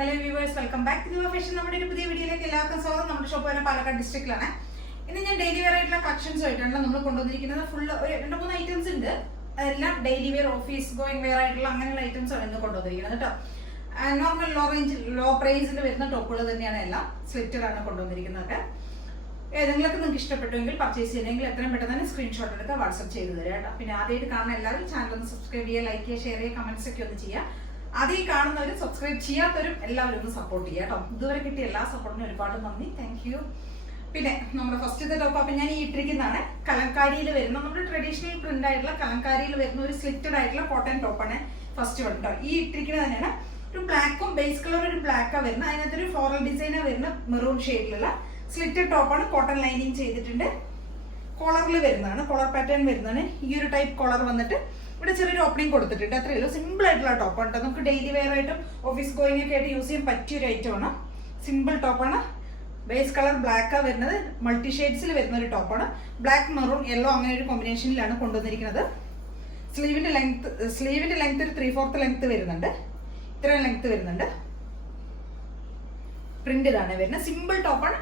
Hello viewers, welcome back to your fashion. നമ്മുടെ ഒരു പുതിയ വീഡിയോയിലേക്ക് എല്ലാവർക്കും സ്വാഗതം. നമ്മുടെ ഷോപ്പ് തന്നെ പാലക്കാട് ഡിസ്ട്രിക്റ്റിലാണ്. ഇന്ന് ഞാൻ ഡെയിലി വെയർ ആയിട്ടുള്ള കളക്ഷൻസ് ആയിട്ടാണ് നമ്മൾ കൊണ്ടുവന്നിരിക്കുന്നത്. ഫുള്ള് ഒരു 2-3 ഐറ്റംസ് ഉണ്ട്. അതെല്ലാം daily wear, office going wear ആയിട്ടുള്ള അങ്ങനെയുള്ള ഐറ്റംസ് ആണ് ഇന്ന് കൊണ്ടുവന്നിരിക്കുന്നത് കേട്ടോ. നോർമൽ ലോ പ്രൈസിൽ വരുന്ന ടോപ്പുകൾ തന്നെയാണ് എല്ലാം. സ്ലിറ്റഡ് ആണ് കൊണ്ടുവന്നിരിക്കുന്നത്. ഏതെങ്കിലും നിങ്ങൾക്ക് ഇഷ്ടപ്പെട്ടുവെങ്കിൽ പർച്ചേസ് ചെയ്യണമെങ്കിൽ എത്രയും പെട്ടെന്ന് തന്നെ സ്ക്രീൻഷോട്ട് എടുക്കുക, വാട്സ്ആപ്പ് ചെയ്ത് തരാം കേട്ടോ. പിന്നെ ആദ്യമായിട്ട് കാണുന്ന എല്ലാവരും ചാനൽ ഒന്ന് സബ്സ്ക്രൈബ് ചെയ്യുക, ലൈക്ക് ചെയ്യുക, ഷെയർ ചെയ്യുക, കമന്റ്സ് ഒക്കെ ഒന്ന് ചെയ്യുക. ആദ്യം കാണുന്നവരും സബ്സ്ക്രൈബ് ചെയ്യാത്തവരും എല്ലാവരും ഒന്ന് സപ്പോർട്ട് ചെയ്യുക കേട്ടോ. ഇതുവരെ കിട്ടിയ എല്ലാ സപ്പോർട്ടിനും ഒരുപാട് നന്ദി, താങ്ക് യു. പിന്നെ നമ്മുടെ ഫസ്റ്റത്തെ ടോപ്പ് അപ്പം ഞാൻ ഈ ഇട്ടിരിക്കുന്നതാണ് കലങ്കാരിയിൽ വരുന്ന നമ്മുടെ ട്രഡീഷണൽ പ്രിന്റ് ആയിട്ടുള്ള കലങ്കാരിയിൽ വരുന്ന ഒരു സ്ലിറ്റഡ് ആയിട്ടുള്ള കോട്ടൺ ടോപ്പാണ് ഫസ്റ്റ് വൺ കേട്ടോ. ഈ ഇട്ടിരിക്കുന്നത് തന്നെയാണ് ഒരു ബ്ലാക്കും ബേസ് കളർ ഒരു ബ്ലാക്കാണ് വരുന്നത്. അതിനകത്തൊരു ഫ്ലോറൽ ഡിസൈനാണ് വരുന്ന മെറൂൺ ഷെയ്ഡിലുള്ള സ്ലിറ്റഡ് ടോപ്പാണ്. കോട്ടൺ ലൈനിങ് ചെയ്തിട്ടുണ്ട്. കോളറിൽ വരുന്നതാണ്, കോളർ പാറ്റേൺ വരുന്നതാണ്. ഈ ഒരു ടൈപ്പ് കോളർ വന്നിട്ട് ഇവിടെ ചെറിയൊരു ഓപ്പണിംഗ് കൊടുത്തിട്ടുണ്ട്. അത്രയേ ഉള്ളൂ. സിമ്പിൾ ആയിട്ടുള്ള ടോപ്പാണ് കേട്ടോ. നമുക്ക് ഡെയിലി വെയർ ആയിട്ടും ഓഫീസ് ഗോയിങ് ഒക്കെ ആയിട്ട് യൂസ് ചെയ്യാൻ പറ്റിയ ഒരു ഐറ്റമാണ്. സിമ്പിൾ ടോപ്പാണ്. ബേസ് കളർ ബ്ലാക്കാണ് വരുന്നത്. മൾട്ടി ഷെയ്ഡ്സിൽ വരുന്ന ഒരു ടോപ്പാണ്. ബ്ലാക്ക് മെറൂൺ യെല്ലോ അങ്ങനെ ഒരു കോമ്പിനേഷനിലാണ് കൊണ്ടുവന്നിരിക്കുന്നത്. സ്ലീവിന്റെ ലെങ്ത് ഒരു 3/4 ലെങ്ത് വരുന്നുണ്ട്. ഇത്രയും ലെങ്ത് വരുന്നുണ്ട്. പ്രിന്റ് ഇതാണ് വരുന്നത്. സിമ്പിൾ ടോപ്പാണ്.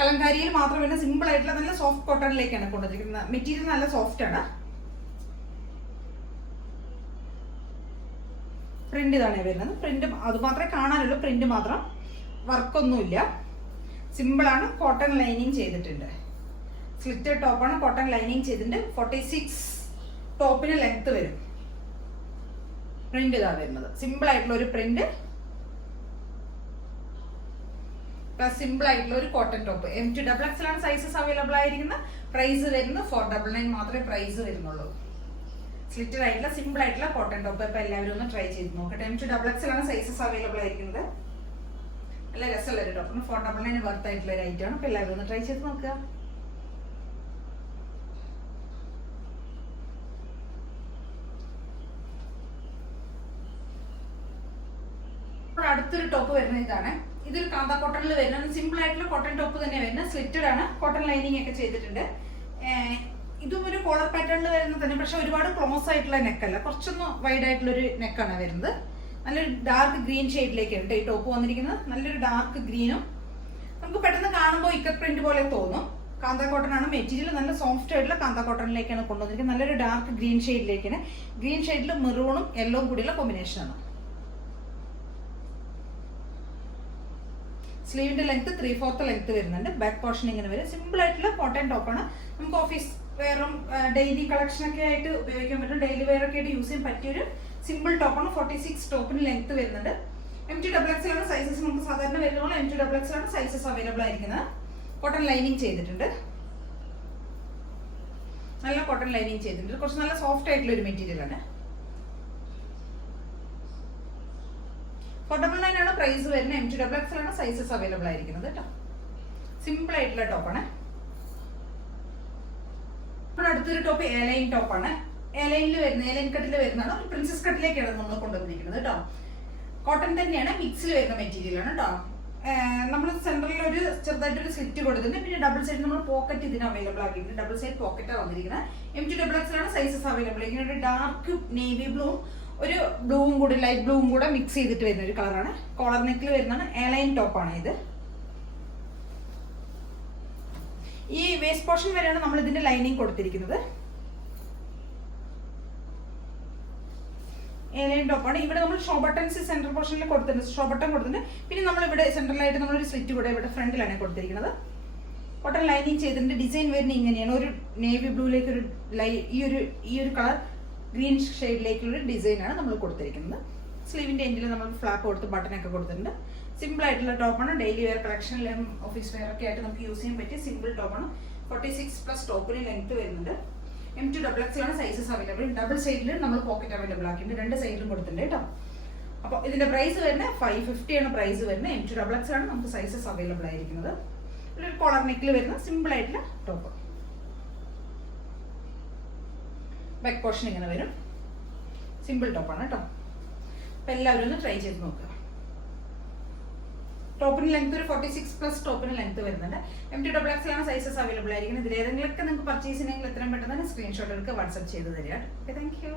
കലങ്കാരിയിൽ മാത്രം വരുന്ന സിമ്പിൾ ആയിട്ടുള്ള നല്ല സോഫ്റ്റ് കോട്ടണിലേക്കാണ് കൊണ്ടുവന്നിരിക്കുന്നത്. മെറ്റീരിയൽ നല്ല സോഫ്റ്റ് ആണ്. പ്രിന്റ് ഇതാണ് വരുന്നത്. പ്രിന്റ് അത് മാത്രമേ കാണാനുള്ളൂ. പ്രിന്റ് മാത്രം, വർക്കൊന്നുമില്ല. സിമ്പിളാണ്. കോട്ടൺ ലൈനിങ് ചെയ്തിട്ടുണ്ട്. സ്ലിറ്റഡ് ടോപ്പാണ്. കോട്ടൺ ലൈനിങ് ചെയ്തിട്ടുണ്ട്. 46 ടോപ്പിന് ലെങ്ത് വരും. പ്രിന്റ് ഇതാണ് വരുന്നത്. സിമ്പിൾ ആയിട്ടുള്ള ഒരു പ്രിന്റ് പ്ലസ് സിമ്പിൾ ആയിട്ടുള്ള ഒരു കോട്ടൺ ടോപ്പ്. M2XX ആണ് സൈസസ് അവൈലബിൾ ആയിരിക്കുന്നത്. പ്രൈസ് വരുന്നത് 499 മാത്രമേ പ്രൈസ് വരുന്നുള്ളൂ. സ്ലിറ്റഡ് ആയിട്ടുള്ള സിമ്പിൾ ആയിട്ടുള്ള കോട്ടൺ ടോപ്പ്. ഇപ്പൊ എല്ലാവരും ഒന്ന് ട്രൈ ചെയ്ത് നോക്കട്ടെ. M2XX ആണ് സൈസസ് അവൈലബിൾ ആയിരിക്കുന്നത്. നല്ല രസമുള്ള ഒരു ടോപ്പ്. 499 വർത്ത് ആയിട്ടുള്ള ഒരു ഐറ്റം ആണ്. ഇപ്പൊ എല്ലാവരും ഒന്ന് ട്രൈ ചെയ്ത് നോക്കുക. അടുത്തൊരു ടോപ്പ് വരുന്നത് ഇതാണ്. ഇതൊരു കാന്ത കോട്ടണിൽ വരുന്നത് സിമ്പിൾ ആയിട്ടുള്ള കോട്ടൺ ടോപ്പ് തന്നെ വരുന്നത്. സ്ലിറ്റഡ് ആണ്. കോട്ടൺ ലൈനിങ് ഒക്കെ ചെയ്തിട്ടുണ്ട്. ഇതും ഒരു കോളർ പാറ്റേണിൽ വരുന്നത് തന്നെ, പക്ഷെ ഒരുപാട് ക്ലോസ് ആയിട്ടുള്ള നെക്കല്ല, കുറച്ചൊന്ന് വൈഡ് ആയിട്ടുള്ള ഒരു നെക്കാണ് വരുന്നത്. നല്ലൊരു ഡാർക്ക് ഗ്രീൻ ഷെയ്ഡിലേക്കാണ് ഈ ടോപ്പ് വന്നിരിക്കുന്നത്. നല്ലൊരു ഡാർക്ക് ഗ്രീനും നമുക്ക് പെട്ടെന്ന് കാണുമ്പോൾ ഇക്കത്ത് പ്രിന്റ് പോലെ തോന്നും. കാന്ത കോട്ടൺ ആണ് മെറ്റീരിയൽ. നല്ല സോഫ്റ്റ് ആയിട്ടുള്ള കാന്ത കോട്ടണിലേക്കാണ് കൊണ്ടുവന്നിരിക്കുന്നത്. നല്ലൊരു ഡാർക്ക് ഗ്രീൻ ഷെയ്ഡിലേക്കാണ്. ഗ്രീൻ ഷെയ്ഡിൽ മെറൂണും യെല്ലോയും കൂടിയുള്ള കോമ്പിനേഷനാണ്. സ്ലീവിന്റെ ലെങ്ത് 3/4 ലെങ്ത് വരുന്നുണ്ട്. ബാക്ക് പോർഷൻ ഇങ്ങനെ വരും. സിമ്പിൾ ആയിട്ടുള്ള കോട്ടൺ ടോപ്പാണ്. നമുക്ക് ഓഫീസ് വെയറും ഡെയിലി കളക്ഷൻ ഒക്കെ ആയിട്ട് ഉപയോഗിക്കാൻ പറ്റും. ഡെയിലി വെയർ ഒക്കെ ആയിട്ട് യൂസ് ചെയ്യാൻ പറ്റിയൊരു സിമ്പിൾ ടോപ്പാണ്. 46 ടോപ്പിന് ലെങ്ത് വരുന്നുണ്ട്. M2XX ആണ് സൈസസ് നമുക്ക് സാധാരണ വരുന്നത്. M2XX ആണ് സൈസസ് അവൈലബിൾ ആയിരിക്കുന്നത്. കോട്ടൺ ലൈനിങ് ചെയ്തിട്ടുണ്ട്. നല്ല കോട്ടൺ ലൈനിങ് ചെയ്തിട്ടുണ്ട്. കുറച്ച് നല്ല സോഫ്റ്റ് ആയിട്ടുള്ള ഒരു മെറ്റീരിയൽ ആണ്. 499 ആണ് പ്രൈസ് വരുന്നത്. M2XX ആണ് സൈസസ് അവൈലബിൾ ആയിരിക്കുന്നത് കേട്ടോ. സിമ്പിൾ ആയിട്ടുള്ള ടോപ്പാണ്. അടുത്തൊരു ടോപ്പ് എലൈൻ ടോപ്പാണ്. എലൈനിൽ വരുന്ന എലൈൻ കട്ടിൽ വരുന്നതാണ്. ഒരു പ്രിൻസസ് കട്ടിലേക്കാണ് നമ്മൾ കൊണ്ടുവന്നിരിക്കുന്നത് കേട്ടോ. കോട്ടൺ തന്നെയാണ്. മിക്സിൽ വരുന്ന മെറ്റീരിയൽ ആണ് കേട്ടോ. നമ്മൾ സെൻട്രലിൽ ഒരു ചെറുതായിട്ടൊരു സ്ലിറ്റ് കൊടുത്തിട്ടുണ്ട്. പിന്നെ ഡബിൾ സൈഡ് നമ്മൾ പോക്കറ്റ് ഇതിന് അവൈലബിൾ ആക്കിയിട്ടുണ്ട്. ഡബിൾ സൈഡ് പോക്കറ്റാണ് വന്നിരിക്കുന്നത്. M2XX ആണ് സൈസസ് അവൈലബിൾ ആയിരിക്കുന്നത്. ഒരു ഡാർക്ക് നേവി ബ്ലൂവും ഒരു ബ്ലൂവും കൂടി ലൈറ്റ് ബ്ലൂവും കൂടെ മിക്സ് ചെയ്തിട്ട് വരുന്ന ഒരു കളറാണ്. കോളർ നെക്കിൽ വരുന്നതാണ്. എലൈൻ ടോപ്പാണ് ഇത്. ഈ വേസ്റ്റ് പോർഷൻ വരെയാണ് നമ്മൾ ഇതിന്റെ ലൈനിങ് കൊടുത്തിരിക്കുന്നത്. എലൈൻ ടോപ്പാണ്. ഇവിടെ നമ്മൾ ഷോ ബട്ടൺസ് സെൻട്രൽ പോർഷനിൽ കൊടുത്തിട്ടുണ്ട്. ഷോ ബട്ടൺ കൊടുത്തിട്ടുണ്ട്. പിന്നെ നമ്മൾ ഇവിടെ സെൻട്രലായിട്ട് നമ്മളൊരു സ്ലിറ്റ് കൂടെ ഇവിടെ ഫ്രണ്ടിലാണ് കൊടുത്തിരിക്കുന്നത്. കോട്ടൺ ലൈനിങ് ചെയ്തിട്ടുണ്ട്. ഡിസൈൻ വരുന്നത് ഇങ്ങനെയാണ്. ഒരു നേവി ബ്ലൂയിലേക്ക് ഒരു ഈ ഒരു കളർ ഗ്രീൻ ഷെയ്ഡിലേക്കുള്ള ഡിസൈനാണ് നമ്മൾ കൊടുത്തിരിക്കുന്നത്. സ്ലീവിന്റെ എൻഡിൽ നമ്മൾ ഫ്ലാപ്പ് കൊടുത്ത് ബട്ടനൊക്കെ കൊടുത്തിട്ടുണ്ട്. സിമ്പിൾ ആയിട്ടുള്ള ടോപ്പാണ്. ഡെയിലി വെയർ കളക്ഷനിലും ഓഫീസ് വെയർ ഒക്കെ ആയിട്ട് നമുക്ക് യൂസ് ചെയ്യാൻ പറ്റിയ സിമ്പിൾ ടോപ്പാണ്. 46+ ടോപ്പിന് ലെങ്ത് വരുന്നുണ്ട്. M2XX ആണ് സൈസസ് അവൈലബിൾ. ഡബിൾ സൈഡിൽ നമ്മൾ പോക്കറ്റ് അവൈലബിൾ ആക്കിയിട്ടുണ്ട്. 2 സൈഡിലും കൊടുത്തിട്ടുണ്ട് കേട്ടോ. അപ്പോൾ ഇതിന്റെ പ്രൈസ് വരുന്നത് 550 ആണ് പ്രൈസ് വരുന്നത്. M2XX ആണ് നമുക്ക് സൈസസ് അവൈലബിൾ ആയിരിക്കുന്നത്. ഒരു കോളർ നെക്കിൽ വരുന്ന സിമ്പിൾ ആയിട്ടുള്ള ടോപ്പ്. ബാക്ക് പോർഷൻ ഇങ്ങനെ വരും. സിമ്പിൾ ടോപ്പാണ് കേട്ടോ. അപ്പം എല്ലാവരും ഒന്ന് ട്രൈ ചെയ്ത് നോക്കുക. ടോപ്പിന് ലെങ്ത് ഒരു 46+ ടോപ്പിന് ലെങ്ത് വരുന്നുണ്ട്. M2XX ആണ് സൈസസ് അവൈലബിൾ ആയിരിക്കുന്നത്. ഇതിൽ ഏതെങ്കിലുമൊക്കെ നിങ്ങൾക്ക് പർച്ചേസ് ചെയ്യണമെങ്കിൽ എത്രയും പെട്ടെന്ന് സ്ക്രീൻഷോട്ട് എടുക്കുക, വാട്സ്ആപ്പ് ചെയ്ത് തരിക. Okay, thank you.